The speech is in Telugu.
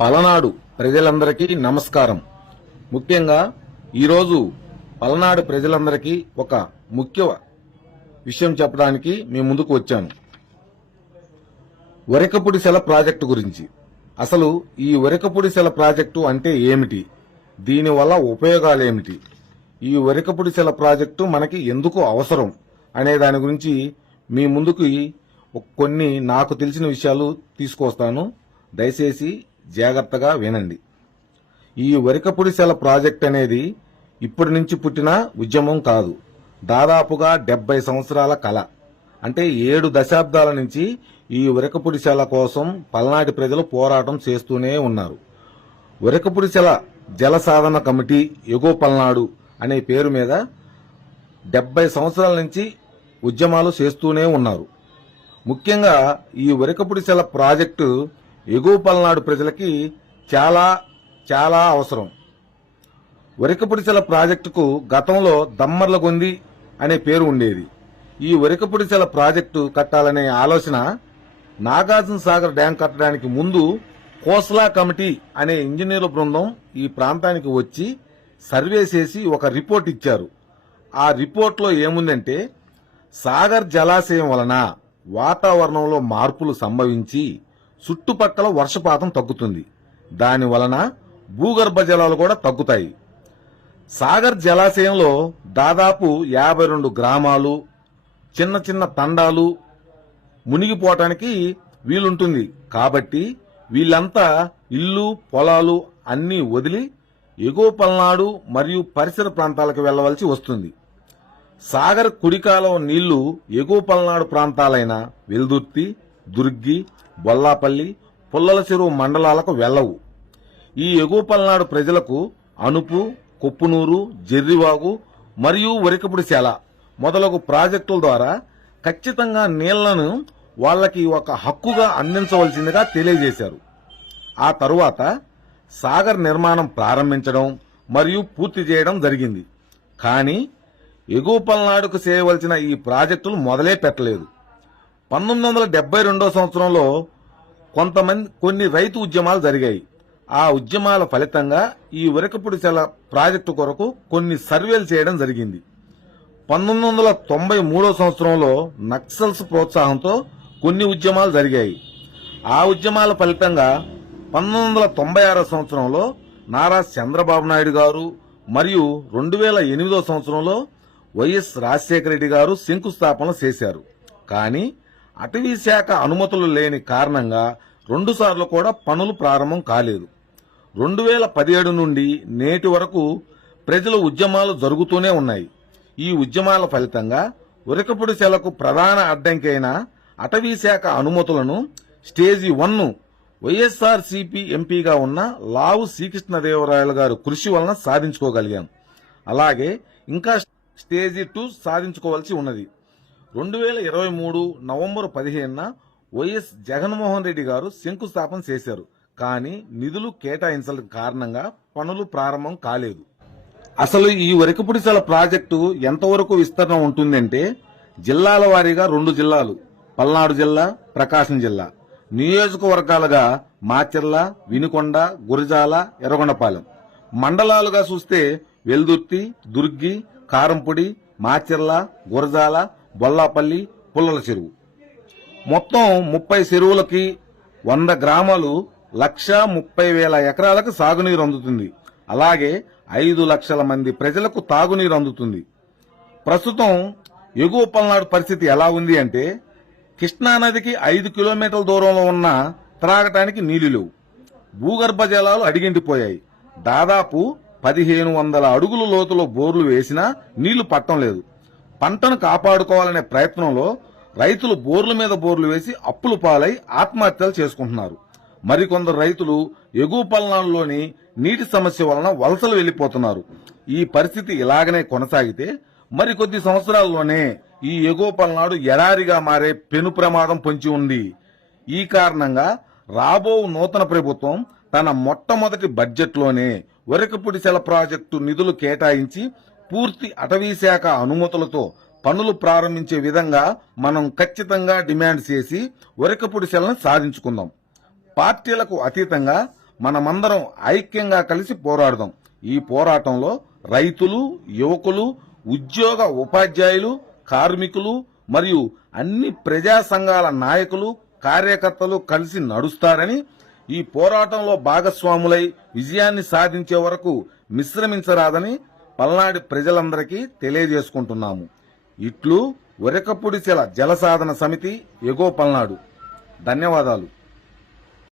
పలనాడు ప్రజలందరికీ నమస్కారం. ముఖ్యంగా ఈరోజు పలనాడు ప్రజలందరికీ ఒక ముఖ్య విషయం చెప్పడానికి మీ ముందుకు వచ్చాను. వరికపుడిసెల ప్రాజెక్టు గురించి. అసలు ఈ వరికపుడిసెల ప్రాజెక్టు అంటే ఏమిటి, దీనివల్ల ఉపయోగాలేమిటి, ఈ వరికపుడిసెల ప్రాజెక్టు మనకి ఎందుకు అవసరం అనే దాని గురించి మీ ముందుకు కొన్ని నాకు తెలిసిన విషయాలు తీసుకొస్తాను. దయచేసి జాగ్రత్తగా వినండి. ఈ వరికపుడిసెల ప్రాజెక్ట్ అనేది ఇప్పటి నుంచి పుట్టిన ఉద్యమం కాదు. దాదాపుగా 70 సంవత్సరాల కళ. అంటే 7 దశాబ్దాల నుంచి ఈ వరికపుడిసెల కోసం పల్నాటి ప్రజలు పోరాటం చేస్తూనే ఉన్నారు. వరికపుడిసెల జల సాధన కమిటీ ఎగువ పల్నాడు అనే పేరు మీద 70 సంవత్సరాల నుంచి ఉద్యమాలు చేస్తూనే ఉన్నారు. ముఖ్యంగా ఈ వరికపుడిసెల ప్రాజెక్టు ఎగువ పల్నాడు ప్రజలకి చాలా చాలా అవసరం. వరికపుడిసెల ప్రాజెక్టుకు గతంలో దమ్మర్లగొంది అనే పేరు ఉండేది. ఈ వరికపుడిసెల ప్రాజెక్టు కట్టాలనే ఆలోచన నాగార్జున సాగర్ డ్యాం కట్టడానికి ముందు కోస్లా కమిటీ అనే ఇంజనీర్ల బృందం ఈ ప్రాంతానికి వచ్చి సర్వే చేసి ఒక రిపోర్ట్ ఇచ్చారు. ఆ రిపోర్ట్లో ఏముందంటే, సాగర్ జలాశయం వలన వాతావరణంలో మార్పులు సంభవించి చుట్టుపక్కల వర్షపాతం తగ్గుతుంది. దాని వలన భూగర్భ జలాలు కూడా తగ్గుతాయి. సాగర్ జలాశయంలో దాదాపు 52 గ్రామాలు, చిన్న చిన్న తండాలు మునిగిపోవటానికి వీలుంటుంది. కాబట్టి వీళ్ళంతా ఇల్లు పొలాలు అన్నీ వదిలి ఎగువ పల్నాడు మరియు పరిసర ప్రాంతాలకు వెళ్లవలసి వస్తుంది. సాగర్ కుడికాలం నీళ్లు ఎగువ పల్నాడు ప్రాంతాలైన వెల్దుర్తి, దుర్గి, బొల్లాపల్లి, పుల్లల చెరువు మండలాలకు వెళ్లవు. ఈ ఎగువ పల్నాడు ప్రజలకు అనుపు, కొప్పునూరు, జెర్రివాగు మరియు వరికపుడిసెల మొదలగు ప్రాజెక్టుల ద్వారా ఖచ్చితంగా నీళ్లను వాళ్లకి ఒక హక్కుగా అందించవలసిందిగా తెలియజేశారు. ఆ తరువాత సాగర్ నిర్మాణం ప్రారంభించడం మరియు పూర్తి చేయడం జరిగింది. కానీ ఎగువ పల్నాడుకు చేయవలసిన ఈ ప్రాజెక్టులు మొదలే పెట్టలేదు. 1972 సంవత్సరంలో కొన్ని రైతు ఉద్యమాలు జరిగాయి. ఆ ఉద్యమాల ఫలితంగా ఈ వరికపుడిసెల ప్రాజెక్టు కొరకు కొన్ని సర్వేలు చేయడం జరిగింది. 1993 సంవత్సరంలో నక్సల్స్ ప్రోత్సాహంతో కొన్ని ఉద్యమాలు జరిగాయి. ఆ ఉద్యమాల ఫలితంగా 1996 సంవత్సరంలో నారా చంద్రబాబు నాయుడు గారు మరియు 2008 సంవత్సరంలో వైఎస్ రాజశేఖర రెడ్డి గారు శంకుస్థాపన చేశారు. కానీ అటవీ శాఖ అనుమతులు లేని కారణంగా 2 సార్లు కూడా పనులు ప్రారంభం కాలేదు. 2017 నుండి నేటి వరకు ప్రజల ఉద్యమాలు జరుగుతూనే ఉన్నాయి. ఈ ఉద్యమాల ఫలితంగా వరికపుడిసెలకు ప్రధాన అడ్డంకి అయిన అటవీ శాఖ అనుమతులను స్టేజీ 1 వైఎస్ఆర్సీపీ ఎంపీగా ఉన్న లావు శ్రీకృష్ణదేవరాయలు గారు కృషి వలన సాధించుకోగలిగాం. అలాగే ఇంకా స్టేజీ 2 సాధించుకోవాల్సి ఉన్నది. 2023 నవంబర్ 15న వైఎస్ జగన్మోహన్ రెడ్డి గారు శంకుస్థాపన చేశారు. కానీ నిధులు కేటాయించడం కారణంగా పనులు ప్రారంభం కాలేదు. అసలు ఈ వరికపుడిసెల ప్రాజెక్టు ఎంతవరకు విస్తరణ ఉంటుందంటే, జిల్లాల వారీగా 2 జిల్లాలు, పల్నాడు జిల్లా, ప్రకాశం జిల్లా, నియోజకవర్గాలుగా మాచర్ల, వినుకొండ, గురజాల, ఎర్రగొండపాలెం, మండలాలుగా చూస్తే వెల్దుర్తి, దుర్గి, కారంపొడి, మాచర్ల, గురజాల, బొల్లాపల్లి, పుల్లల చెరువు. మొత్తం 30 చెరువులకి 100 గ్రామాలు 1,30,000 ఎకరాలకు సాగునీరు అందుతుంది. అలాగే 5 లక్షల మంది ప్రజలకు తాగునీరు అందుతుంది. ప్రస్తుతం ఎగువ పల్నాడు పరిస్థితి ఎలా ఉంది అంటే, కృష్ణానదికి 5 కిలోమీటర్ల దూరంలో ఉన్న త్రాగటానికి నీళ్లు లేవు. భూగర్భ జలాలు అడిగిండిపోయాయి. దాదాపు 1,500 అడుగుల లోతులో బోర్లు వేసినా నీళ్లు పట్టం లేదు. పంటను కాపాడుకోవాలనే ప్రయత్నంలో రైతులు బోర్ల మీద బోర్లు వేసి అప్పులు పాలై ఆత్మహత్యలు చేసుకుంటున్నారు. మరికొందరు రైతులు ఎగువ పల్నాడులోని నీటి సమస్య వలన వలసలు వెళ్లిపోతున్నారు. ఈ పరిస్థితి ఇలాగనే కొనసాగితే మరికొద్ది సంవత్సరాల్లోనే ఈ ఎగువ పల్నాడు ఎడారిగా మారే పెను ప్రమాదం పొంచి ఉంది. ఈ కారణంగా రాబో నూతన ప్రభుత్వం తన మొట్టమొదటి బడ్జెట్లోనే వరికపుడిసెల ప్రాజెక్టు నిధులు కేటాయించి పూర్తి అటవీ శాఖ అనుమతులతో పనులు ప్రారంభించే విధంగా మనం ఖచ్చితంగా డిమాండ్ చేసి వరికపుడిసెలను సాధించుకుందాం. పార్టీలకు అతీతంగా మనమందరం ఐక్యంగా కలిసి పోరాడదాం. ఈ పోరాటంలో రైతులు, యువకులు, ఉద్యోగ ఉపాధ్యాయులు, కార్మికులు మరియు అన్ని ప్రజా సంఘాల నాయకులు, కార్యకర్తలు కలిసి నడుస్తారని, ఈ పోరాటంలో భాగస్వాములై విజయాన్ని సాధించే వరకు మిశ్రమించరాదని పల్నాడు ప్రజలందరికీ తెలియజేసుకుంటున్నాము. ఇట్లు ఒరకపుడిసెల జలసాధన సమితి, ఎగో పల్నాడు. ధన్యవాదాలు.